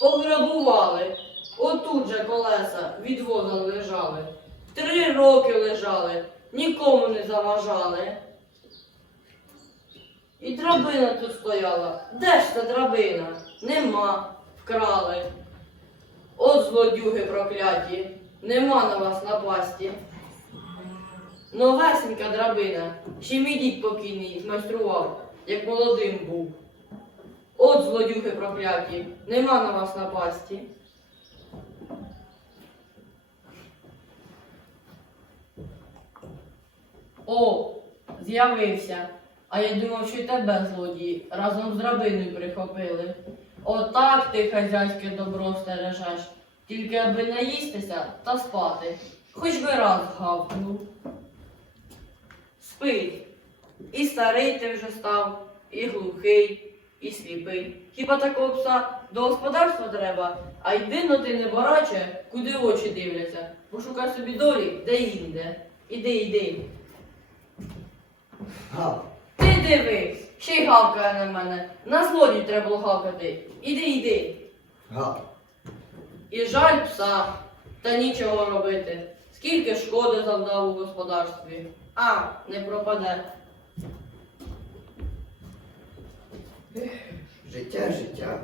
Пограбували. Отут же колеса від воза лежали. Три роки лежали, нікому не заважали. І драбина тут стояла. Де ж та драбина? Нема. Вкрали. От злодюги прокляті, нема на вас напасті. Новесенька драбина, ще мій дід покійний майстрував, як молодим був. От злодюги прокляті, нема на вас напасті. О, з'явився. А я думав, що й тебе, злодій, разом з драбиною прихопили. Отак ти хазяйське добро стережеш, тільки аби наїстися та спати. Хоч би раз гавкнув. Спить. І старий ти вже став, і глухий, і сліпий. Хіба такого пса до господарства треба, а й дивно ти не бараче, куди очі дивляться. Пошукай собі долі, де інде. Іди, іди. Гав, Ти дивись, ще й гавкає на мене. На злодій треба було гавкати. Іди, іди. гав. І жаль пса, та нічого робити. Скільки шкоди завдав у господарстві. А, не пропаде. Життя, життя.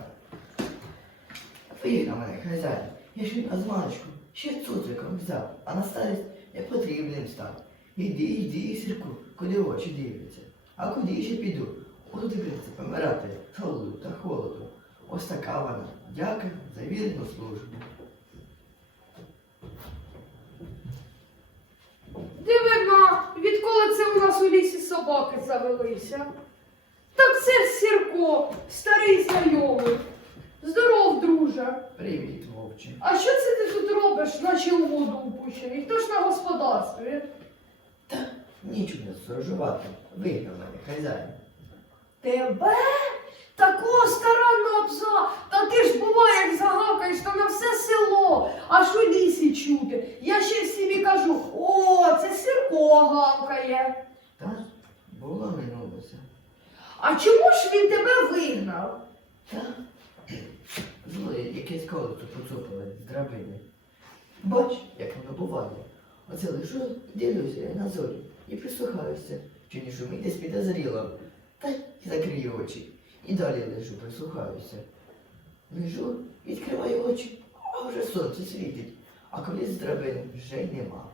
Вигнав мене хазяїн. Я ж від назманочку ще цуциком взяв, а на старість не потрібним став. Іди, іди, сірку, куди очі дивляться. А куди ще піду? Буду дивитися, помирати, холоду та холоду. Ось така вона. Дякую за вірну службу. Дивина, відколи це у нас у лісі собаки завелися. Так це ж Сірко, старий знайомий. Здоров, друже. Привіт, вовче. А що це ти тут робиш, наче у воду упущений? Хто ж на господарстві? Нічого не сторожувати. Вигнав мене хазяїн. Тебе? Такого старанного пса, та ти ж буває, як загавкаєш, та на все село, аж у лісі чути. Я ще всім кажу, о, це Сірко гавкає. Та було минулося. А чому ж він тебе вигнав? Та злоє якесь колесо поцупили з драбини. Бач, як воно буває. Оце лежу, дивлюся на зорі і прислухаюся, чи не шумить десь підозріло. Та й закрию очі. І далі лежу, прислухаюся. Лежу, відкриваю очі, а вже сонце світить, а колись з драбини вже й нема.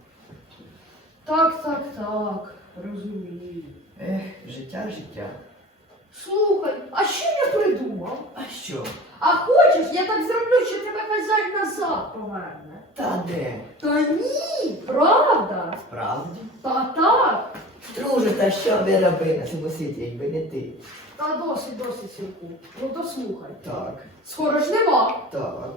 Так, так, так, розумію. Ех, життя, життя. Слухай, а що я придумав? А що? А хочеш, я так зроблю, що тебе хазяїн назад поверне. Та де? Та ні, правда? Справді? Та так. Друже, та що би робив на цьому світі, якби не ти? Та досить, досить, Сірку. Ну то слухай. Так, Скоро ж нема. так,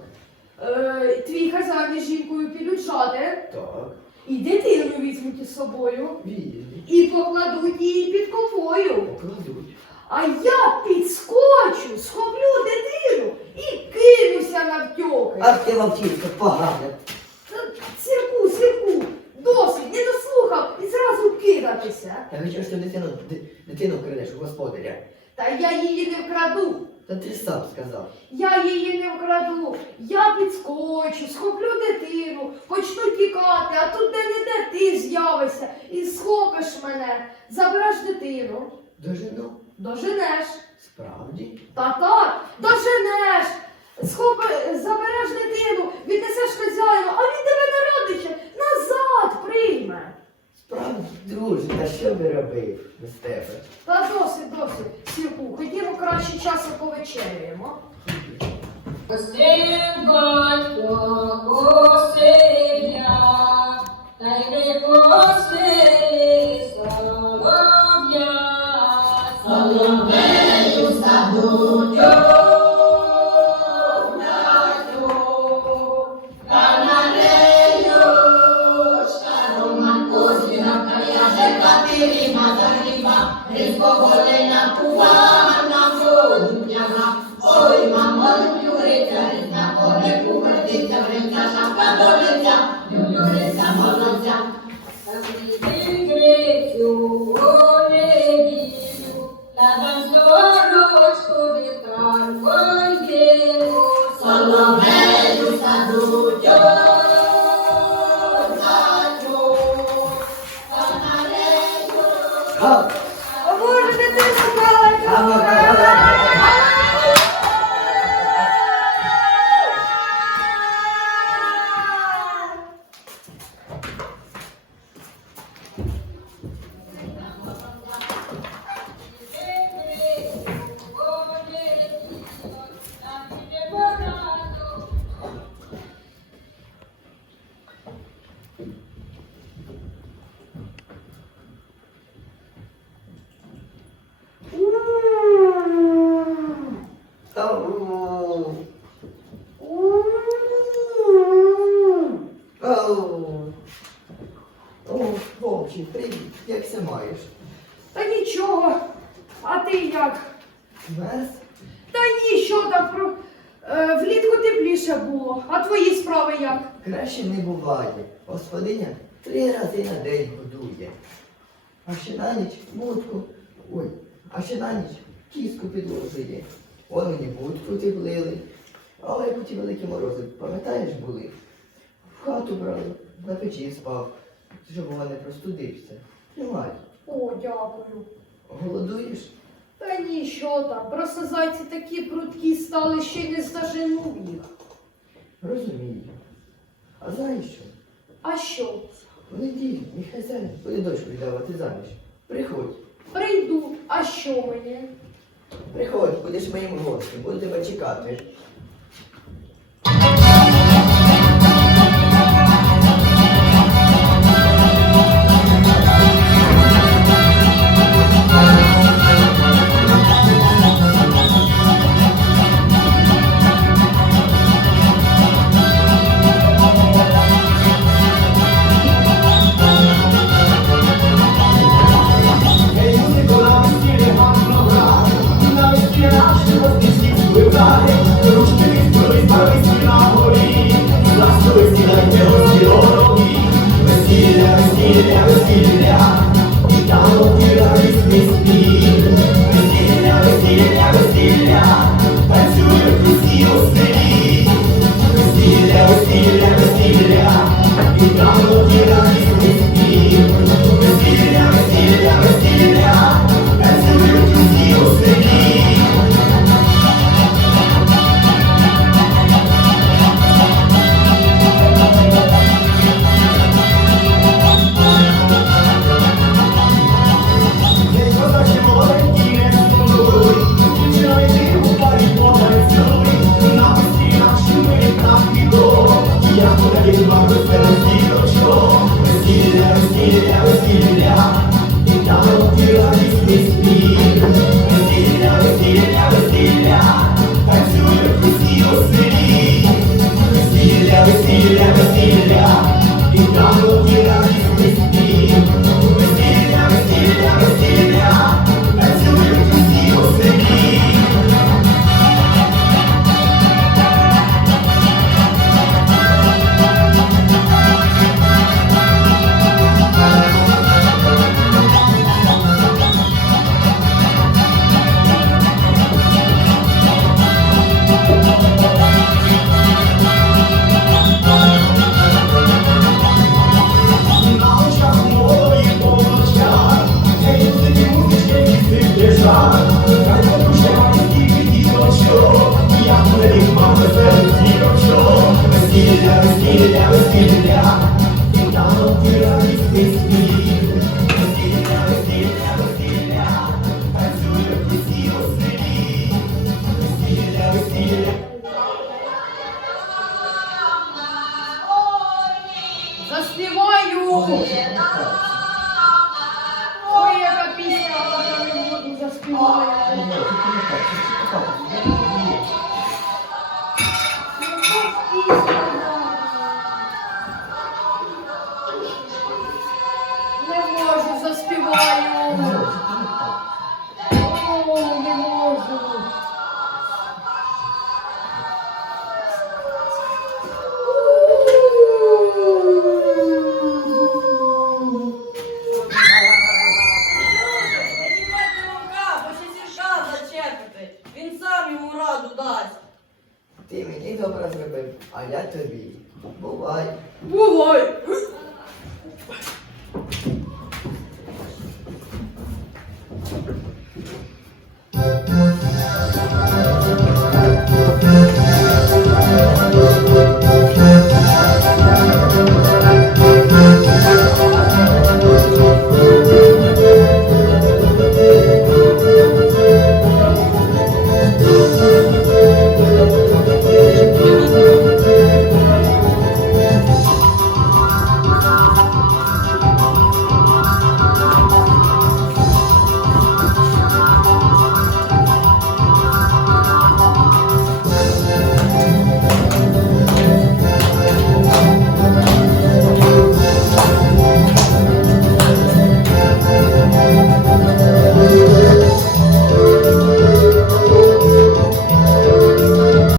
Е, твій хазяїн із жінкою підуть жати, так. і дитину візьмуть із собою, Вірю. і покладуть її під копою. Покладуть. А я підскочу, схоплю дитину і кинуся навтьоки. Ах ти вовчинка, погана. Та, Сірку, сірку, досить, не дослухав і зразу кидатися. Я хочу, що дитину, ди- дитину вкрадеш у господаря. Та я її не вкраду. Та ти ж сам сказав. Я її не вкраду. Я підскочу, схоплю дитину, почну тікати, а тут де-не-де ти з'явишся і схопиш мене, забереш дитину, Дожину. Доженеш. Справді. Та так, доженеш, схопи, забереш дитину, віднесеш хазяїну, а він тебе не родича, назад прийме. Справді, друже, та що би робив без тебе? Та досить, досить, сірку, ходімо краще часу повечеряємо. Син батько посидя, та й не посили саду та влітку тепліше було. А твої справи як? Краще не буває. Господиня три рази на день годує. А ще на ніч будку. Ой, а ще на ніч кіску підложує. Он мені будку теплили. Але як ті великі морози, пам'ятаєш, були? В хату брали, на печі спав, щоб вона не простудився. Тримай. О, дякую. Голодуєш? Та ні, що там. Просто зайці такі прудкі стали, ще не заженув їх. Розумію. А знаєш що? А що? В неділю мій хазяїн буде дочку віддавати заміж. Приходь. Прийду, а що мені? Приходь, будеш моїм гостем, буду тебе чекати. this me. Вась. Ти мені добре зробив, а я тобі. Бувай. Бувай.